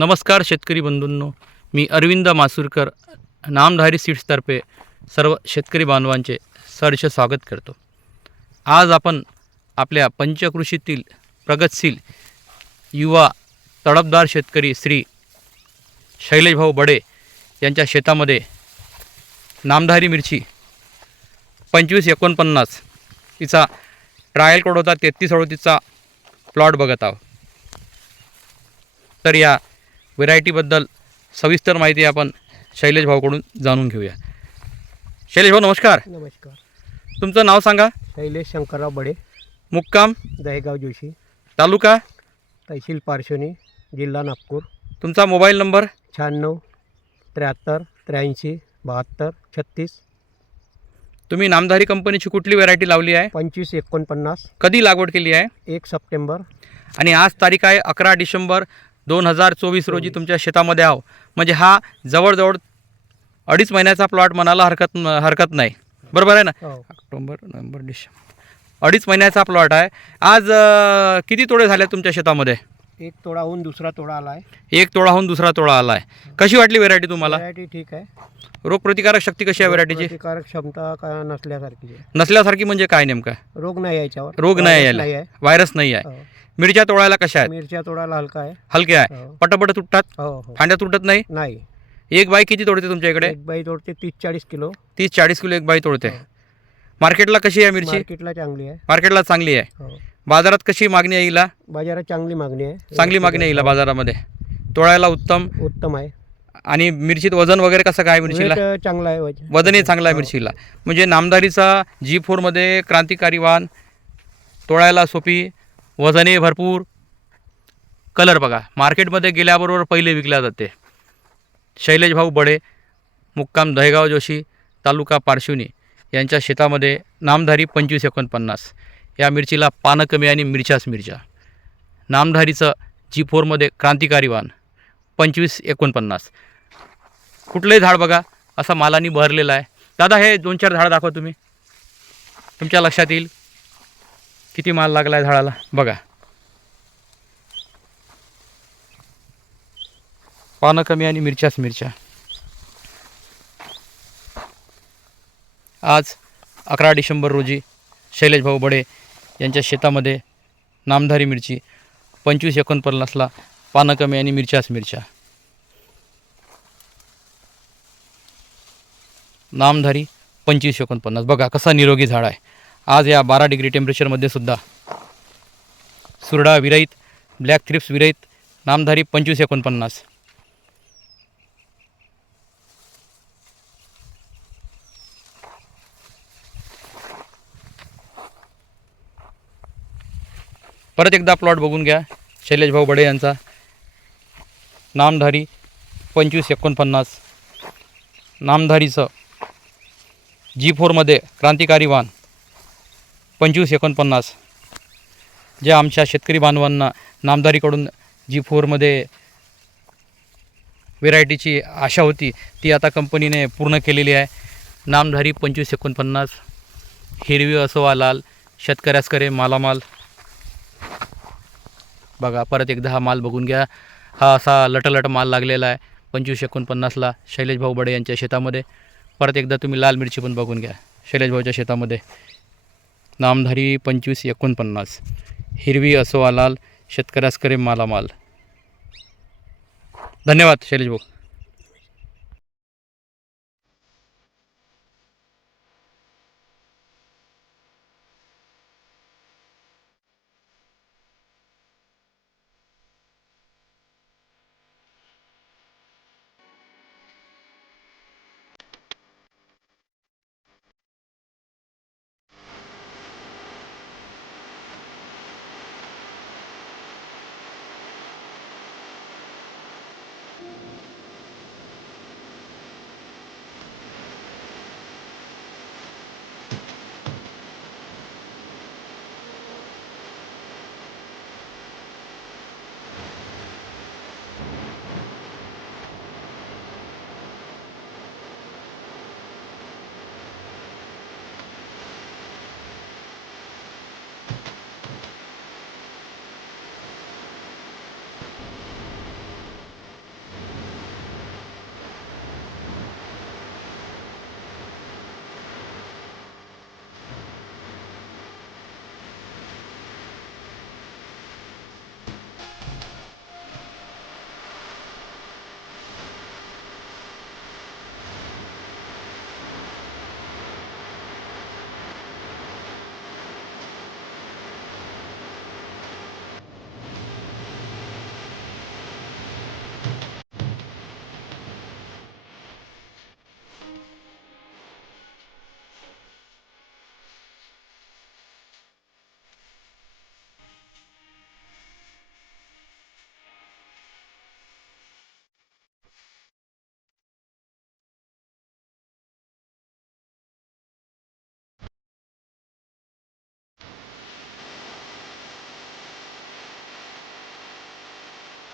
नमस्कार शेतकरी बंधूंनो. मी अरविंद मासूरकर नामधारी सीड्सतर्फे सर्व शेतकरी बांधवांचे सहर्ष स्वागत करतो. आज आपण आपल्या पंचकृषीतील प्रगतशील युवा तडपदार शेतकरी श्री शैलेशभाऊ बडे यांच्या शेतामध्ये नामधारी मिरची पंचवीस एकोणपन्नास तिचा ट्रायल कोड होता तेहतीस अडोतीसचा प्लॉट बघत आहोत. तर या व्हेरायटीबद्दल सविस्तर माहिती आपण शैलेश भाऊकडून जाणून घेऊया. शैलेश भाऊ नमस्कार. नमस्कार. तुमचं नाव सांगा. शैलेश शंकरराव बडे. मुक्काम. दहेगाव जोशी. तालुका. तहसील पारशोनी जिल्हा नागपूर. तुमचा मोबाईल नंबर. शहाण्णव त्र्याहत्तर त्र्याऐंशी बहात्तर छत्तीस. तुम्ही नामधारी कंपनीची कुठली व्हेरायटी लावली आहे? पंचवीस एकोणपन्नास. कधी लागवड केली आहे? एक सप्टेंबर. आणि आज तारीख आहे अकरा डिसेंबर दोन हजार चोवीस रोजी तुमच्या शेतामध्ये आहो. म्हणजे हा जवळजवळ अडीच महिन्याचा प्लॉट म्हणायला हरकत हरकत नाही. बरोबर आहे ना? हो. October November December. अडीच महिन्याचा प्लॉट आहे. आज अं, किती तोडे झाले तुमच्या शेतामध्ये? एक तोडाहून दुसरा तोडा आला आहे एक तोडाहून दुसरा तोडा आला आहे कशी वाटली व्हेरायटी तुम्हाला? व्हरायटी ठीक आहे. रोगप्रतिकारक शक्ती कशी आहे व्हेरायटीची प्रतिकारक क्षमता का नसल्यासारखी आहे. नसल्यासारखी म्हणजे काय नेमकं? रोग नाही याच्यावर. रोग नाही व्हायरस यायला. नाही आहे. व्हायरस नाही आहे. हो. मिरच्या तोडायला कशा आहेत? मिरच्या तोडाला हलका आहे. हलक्या आहे. हो. पटपट तुटतात? हो हो. फांद्या तुटत नाही? नाही. एक बाई किती तोडते तुमच्या इकडे? एक बाई तोडते तीस चाळीस किलो. तीस चाळीस किलो एक बाई तोडते. हो. मार्केटला कशी आहे मिरची? मार्केटला चांगली आहे. मार्केटला चांगली आहे. हो. बाजारात कशी मागणी आहे हिला? बाजारात चांगली मागणी आहे. चांगली मागणी आहे हिला बाजारामध्ये. तोडायला उत्तम. उत्तम आहे. आणि मिरचीत वजन वगैरे कसं काय मिरचीला? चांगला आहे वजन. वजनही चांगलं आहे. मिरचीला. म्हणजे नामदारीचा जी फोरमध्ये क्रांतिकारी वाहन तोडायला सोपी वजने भरपूर. कलर बघा. मार्केटमध्ये गेल्याबरोबर पहिले विकल्या जाते. शैलेश भाऊ बडे मुक्काम दहेगाव जोशी तालुका पारशिवनी यांच्या शेतामध्ये नामधारी पंचवीस एकोणपन्नास. या मिरचीला पानं कमी आणि मिरच्याच मिरच्या. नामधारीचं जी फोरमध्ये क्रांतिकारी वाहन पंचवीस एकोणपन्नास. कुठलंही झाड बघा असा मालानी बहरलेला आहे. दादा हे दोन चार झाडं दाखवा तुम्ही. तुमच्या लक्षात येईल. किती माल लागला आहे झाडाला? बघा. पानं कमी आणि मिरच्याच मिरच्या. आज अकरा डिसेंबर रोजी शैलेश भाऊ बडे यांच्या शेतामध्ये नामधारी मिरची पंचवीस एकोणपन्नासला पानं कमी आणि मिरच्याच मिरच्या. नामधारी पंचवीस एकोणपन्नास. बघा कसा निरोगी झाड आहे. आज या बारा डिग्री टेम्परेचरमध्ये सुद्धा. सुरडा विरहित ब्लॅक थ्रिप्स विरहित नामधारी पंचवीस एकोणपन्नास. परत एकदा प्लॉट बघून घ्या. शैलेश भाऊ बडे यांचा. नामधारी पंचवीस एकोणपन्नास. नामधारीचं जी फोरमध्ये क्रांतिकारी वाहन पंचवीस एकोणपन्नास. जे आमच्या शेतकरी बांधवांना नामदारीकडून जी फोरमध्ये व्हेरायटीची आशा होती ती आता कंपनीने पूर्ण केलेली आहे. नामधारी पंचवीस एकोणपन्नास हिरवी असोवा लाल शेतकऱ्यास करे मालामाल. बघा परत एकदा हा माल बघून घ्या. हा असा लटलट माल लागलेला आहे पंचवीस एकोणपन्नासला शैलेश भाऊ बडे यांच्या शेतामध्ये. परत एकदा तुम्ही लाल मिरची पण बघून घ्या शैलेश भाऊच्या शेतामध्ये. नामधारी पंचवीस एकोणपन्नास. हिरवी असो आलाल शेतकऱ्यास करे मालामाल. धन्यवाद शैलेश भाऊ.